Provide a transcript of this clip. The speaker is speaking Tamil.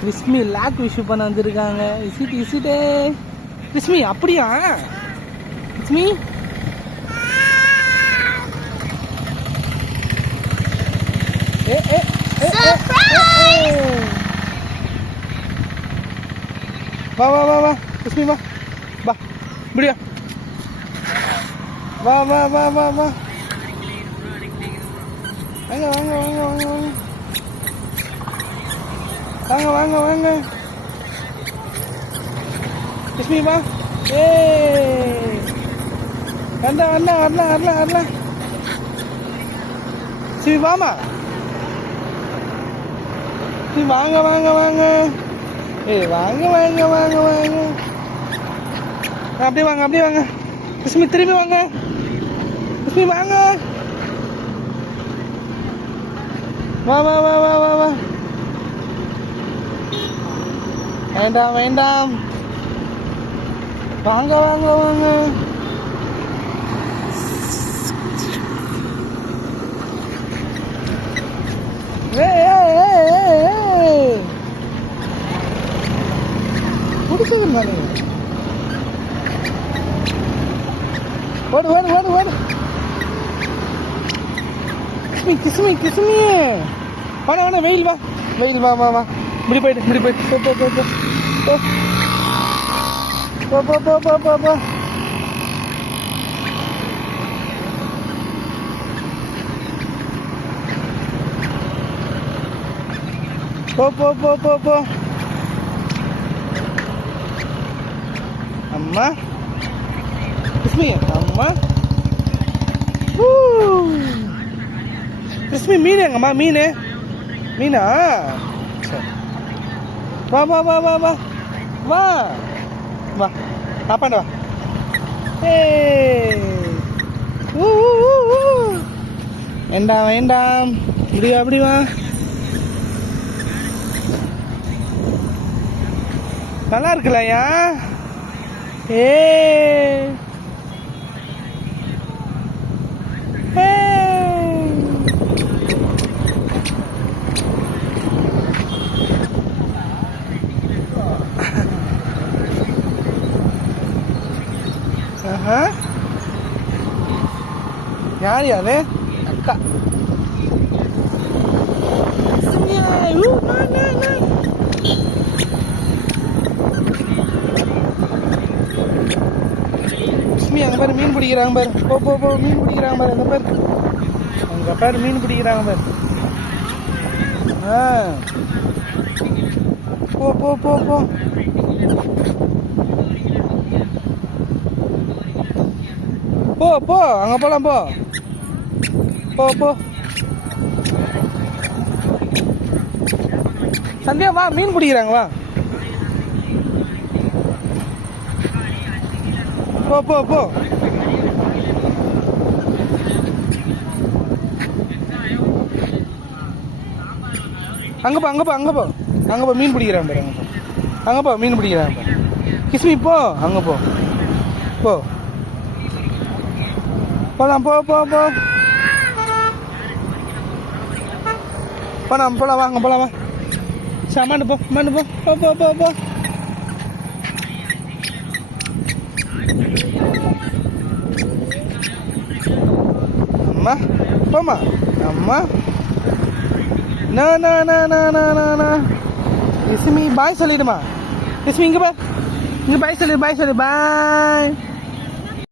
கிறிஸ்மி லாக் விஷ் பண்ண வந்திருக்காங்க. இசிட்டே கிறிஸ்மி அப்படியா கிறிஸ்மி? வா வா வா வா கிறிஸ்மி வா வா இப்படியா வா வா வா வா வா வாங்க வாங்க வாங்க வாங்க வாங்க வாங்க வாங்க வாங்க கிறிஸ்மி வா. ஏ வந்தா வந்தா வரலாம் வரலாம் வரலாம். சரி வாமா சரி வாங்க வாங்க வாங்க. ஏய் வாங்க வாங்க வாங்க வாங்க அப்படியே வாங்க அப்படியே வாங்க. கிறிஸ்மி திரும்பி வாங்க கிறிஸ்மி வாங்க. வா வா வா வா வா வா. வேண்டாம் வேண்டாம் வாங்க வாங்க வாங்க. பிடிச்சது தானே. ஓடு ஓடு ஓடு ஓடு. கிஸ்மி கிஸ்மி கிஸ்மி வாடா வாடா. வெயில் வா வெயில் வா வா வா. இப்படி போயிட்டு இப்படி போயிட்டு போ போ போ போ போ போ போ போ போ. போ போ போ போ போ. அம்மா கிறிஸ்மி அம்மா. கிறிஸ்மி மீன் எங்கம்மா? மீன் மீனா? வா வா வா வா வா வா வா பாப்பாண்ட வா. வேண்டாம் வேண்டாம் இப்படி வா அப்படி வா. நல்லா இருக்குல்லையா? ஏ யார் யாரு? அக்கா. அங்க பாரு மீன் பிடிக்கிறாங்க பாரு. போ போ போ மீன் பிடிக்கிறாங்க பாரு. அங்க பாரு அங்க பாரு மீன் பிடிக்கிறாங்க பாரு. போ போ போ போ. போ போ அங்க போலாம் போ போ போ. சந்தியா வா மீன் பிடிக்கிறாங்க வா. போ போ போ. அங்க போ அங்க போ அங்க போ அங்க போ மீன் பிடிக்கிறாங்க பாரு. அங்க போ மீன் பிடிக்கிறாங்க பாரு. கிஸ்மி போ அங்க போ போ போலாம் போ போ போ. போலாம் போலாம் வாங்க போலாம் வா. சாமான் போ மண்ணு போ போ போ போ போ. அம்மா போமா அம்மா. No no no no no no no. Kiss me bye சொல்லிடுமா? கிஸ்மி இங்க பா இங்க பாய் சொல்லு பாய் சொல்லு பாய்.